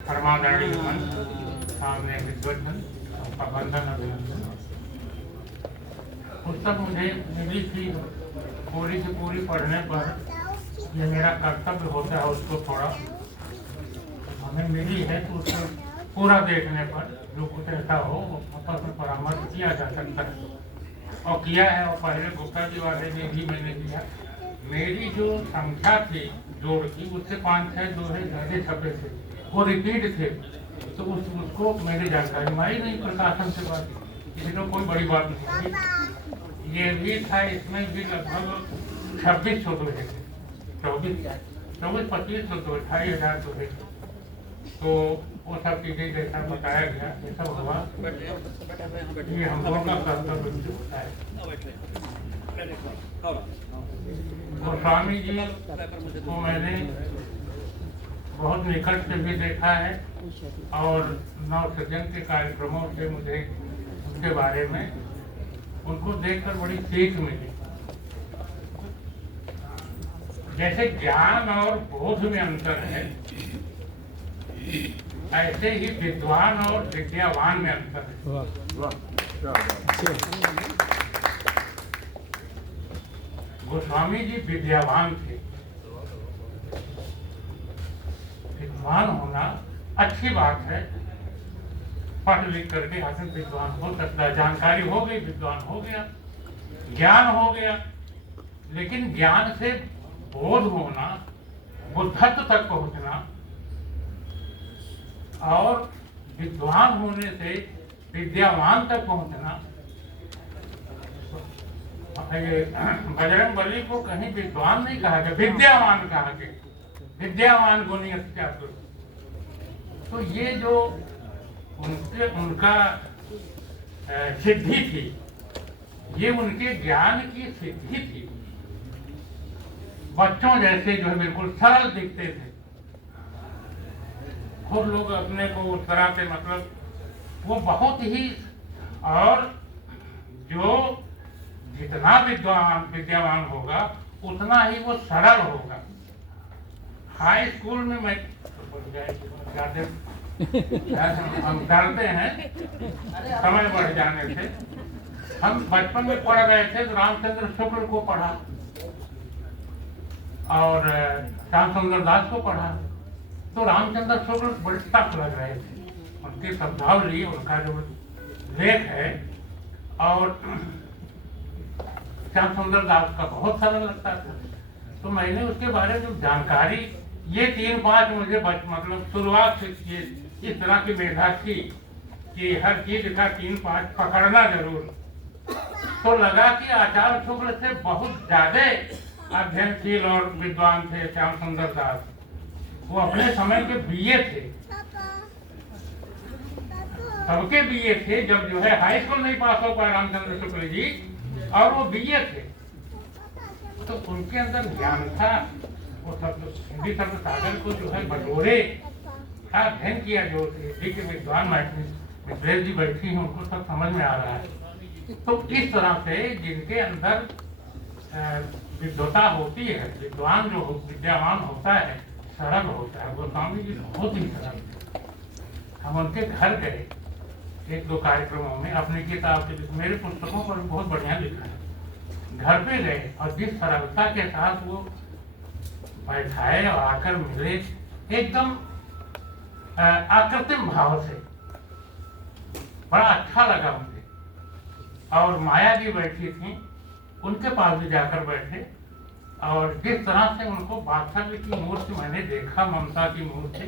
परमादरणीय सामने विद्वजन प्रबंधन अभिनंदन। पुस्तक मुझे मिली थी, पूरी की पूरी पढ़ने पर यह मेरा कर्तव्य होता है उसको थोड़ा हमें मिली है तो उसको पूरा देखने पर जो कुछ ऐसा हो आपस में परामर्श किया जा सकता है और किया है। और पहले गुप्ता जी वाले ने भी मैंने किया। मेरी जो संख्या थी जोड़ की उससे 5-6 जो है ज़्यादा छपे थे, वो रिपीट थे, तो उसको मेरी जानकारी में आई नहीं प्रकाशन से बात, किसी को कोई बड़ी बात नहीं थी। ये भी था, इसमें भी लगभग 2600 दोहे थे, 24-25 तो 25,000 दोहे थे। तो वो सब चीज़ें जैसा बताया गया ये सब हुआ, ये हम लोगों का कर्तव्य होता है। गोस्वामी जी को मैंने बहुत निकट से भी देखा है और नवसृजन के कार्यक्रमों से मुझे उनके बारे में उनको देखकर बड़ी सीख मिली। जैसे ज्ञान और बोध में अंतर है, ऐसे ही विद्वान और विद्यावान में अंतर है। गोस्वामी जी विद्यावान थे। विद्वान होना अच्छी बात है, पढ़ लिख करके आदमी विद्वान हो सकता है, जानकारी हो गई विद्वान हो गया, ज्ञान हो गया। लेकिन ज्ञान से बोध होना, बुद्धत्व तक पहुंचना और विद्वान होने से विद्यावान तक पहुंचना। बजरंग बली को कहीं विद्वान नहीं कहा गया, विद्यावान कहा गया, विद्यावान गुणी अत्यातुर। तो ये जो उनका सिद्धि थी, ये उनके ज्ञान की सिद्धि थी। बच्चों जैसे जो है बिल्कुल सरल दिखते थे। खूब लोग अपने को उस तरह से मतलब वो बहुत ही, और जो जितना विद्यावान होगा उतना ही वो सरल होगा। हाई स्कूल में मैं हम डरते हैं समय बढ़ जाने से। हम बचपन में पढ़ गए थे तो रामचंद्र शुक्ल को पढ़ा और श्याम सुंदर दास को पढ़ा, तो रामचंद्र शुक्ल बड़े टफ लग रहे थे। उनकी शब्दावली, उनका जो लेख है, और श्याम सुंदर दास का बहुत सरल लगता था। तो मैंने उसके बारे में जो जानकारी, ये 3-5 मुझे मतलब शुरुआत से इस तरह की मेधा थी कि हर चीज का 3-5 पकड़ना जरूर। तो लगा कि आचार्य शुक्ल से बहुत ज्यादा अध्ययनशील और विद्वान थे श्याम सुंदर दास। वो अपने समय के बीए थे, सबके बीए थे। जब जो है हाई स्कूल नहीं पास हो पाए रामचंद्र शुक्ल जी, और वो बीए थे, तो उनके अंदर ज्ञान था। वो सब हिंदी शब्द सागर को जो है बटोरे का अध्ययन किया। जो हिंदी के विद्वान मित्रेश जी बैठी हैं, उनको सब समझ में आ रहा है। तो इस तरह से जिनके अंदर विद्वता होती है, विद्वान जो विद्यावान होता है, सरल होता है। गोस्वामी जी बहुत ही सरल थे। हम उनके घर गए 1-2 कार्यक्रमों में, अपनी किताब के, मेरे पुस्तकों पर बहुत बढ़िया लिखा है। घर पे गए और जिस सरलता के साथ वो बैठाए और आकर मिले, एकदम आकृतिम भाव से, बड़ा अच्छा लगा मुझे। और माया जी बैठी थी, उनके पास भी जाकर बैठे, और जिस तरह से उनको वात्सल्य की मूर्ति मैंने देखा, ममता की मूर्ति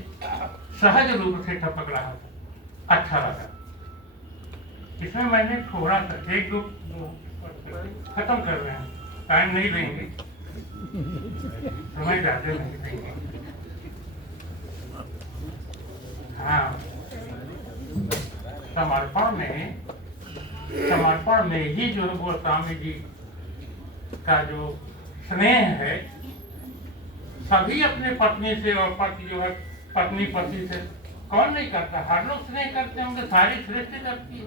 सहज रूप से टपक रहा था, अच्छा लगा। इसमें मैंने थोड़ा सा 1-2 खत्म कर रहे हैं, टाइम नहीं लेंगे, समय ज्यादा नहीं देंगे। हाँ, समर्पण में ही जो है गोस्वामी जी का जो स्नेह है, सभी अपने पत्नी से, और पति जो है पत्नी पति से, कौन नहीं करता, हर लोग स्नेह करते होंगे, सारी सृष्टि करती है।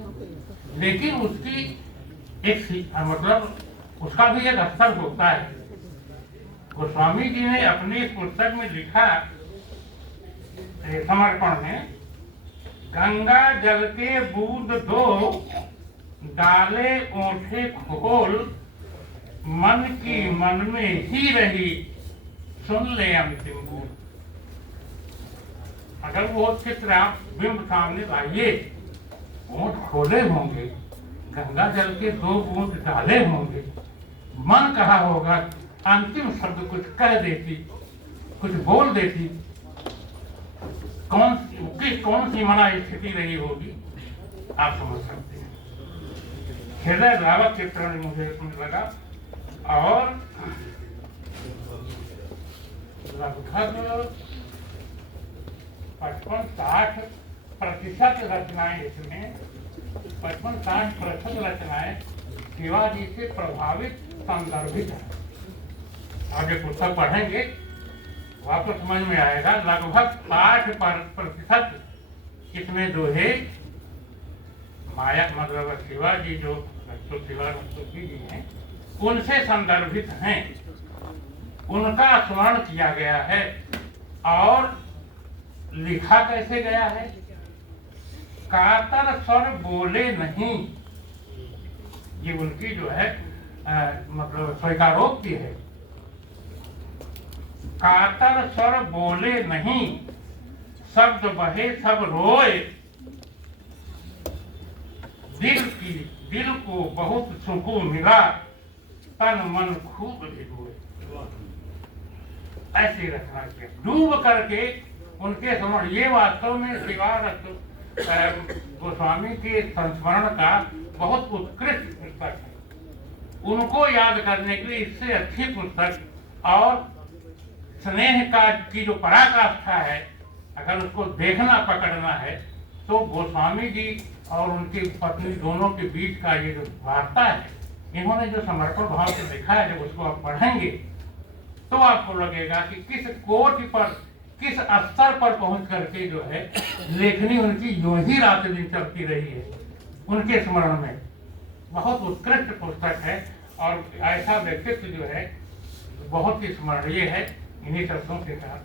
लेकिन उसकी एक मतलब उसका भी एक स्तर होता है। गोस्वामी जी ने अपनी इस पुस्तक में लिखा समर्पण में, गंगा जल के बूंद दो डाले ओंठे खोल, मन की मन में ही रही सुन ले अंतिम बोल। अगर वो चित्र आप बिंब सामने लाइए, ओंठ खोले होंगे, गंगा जल के 2 बूंद डाले होंगे, मन कहा होगा, अंतिम शब्द कुछ कह देती, कुछ बोल देती, कौन सी मना स्थिति रही होगी, आप समझ सकते हैं। हृदय द्रावक चित्र मुझे लगा और लगभग 55-60% रचनाएं इसमें 55-60% रचनाएं शिवाजी से प्रभावित संदर्भित है। आगे पुस्तक पढ़ेंगे वापस समझ में आएगा। लगभग 60% इसमें दोहे माया मतलब शिवाजी जो शिवाजी जी हैं उनसे संदर्भित हैं, उनका स्मरण किया गया है। और लिखा कैसे गया है? कातर स्वर बोले नहीं, ये उनकी जो है मतलब स्वीकारोक्ति है। कातर स्वर बोले नहीं, शब्द बहे सब रोए, दिल को बहुत सुकून मिला, तन मन खूब भिगोए। ऐसी रचना किया डूब करके उनके समझ। ये वास्तव में शिवारत गोस्वामी के संस्मरण का बहुत उत्कृष्ट पुस्तक है। उनको याद करने के लिए इससे अच्छी पुस्तक और स्नेह का की जो पराकाष्ठा है, अगर उसको देखना पकड़ना है तो गोस्वामी जी और उनकी पत्नी दोनों के बीच का ये जो वार्ता है, इन्होंने जो समर्पण भाव से लिखा है, जब उसको आप पढ़ेंगे तो आपको लगेगा कि किस कोटि पर, किस स्तर पर पहुंच करके जो है लेखनी उनकी यूं ही रात दिन चलती रही है उनके स्मरण में। बहुत उत्कृष्ट पुस्तक है और ऐसा व्यक्तित्व जो है बहुत ही स्मरणीय है। इन्हीं शब्दों के साथ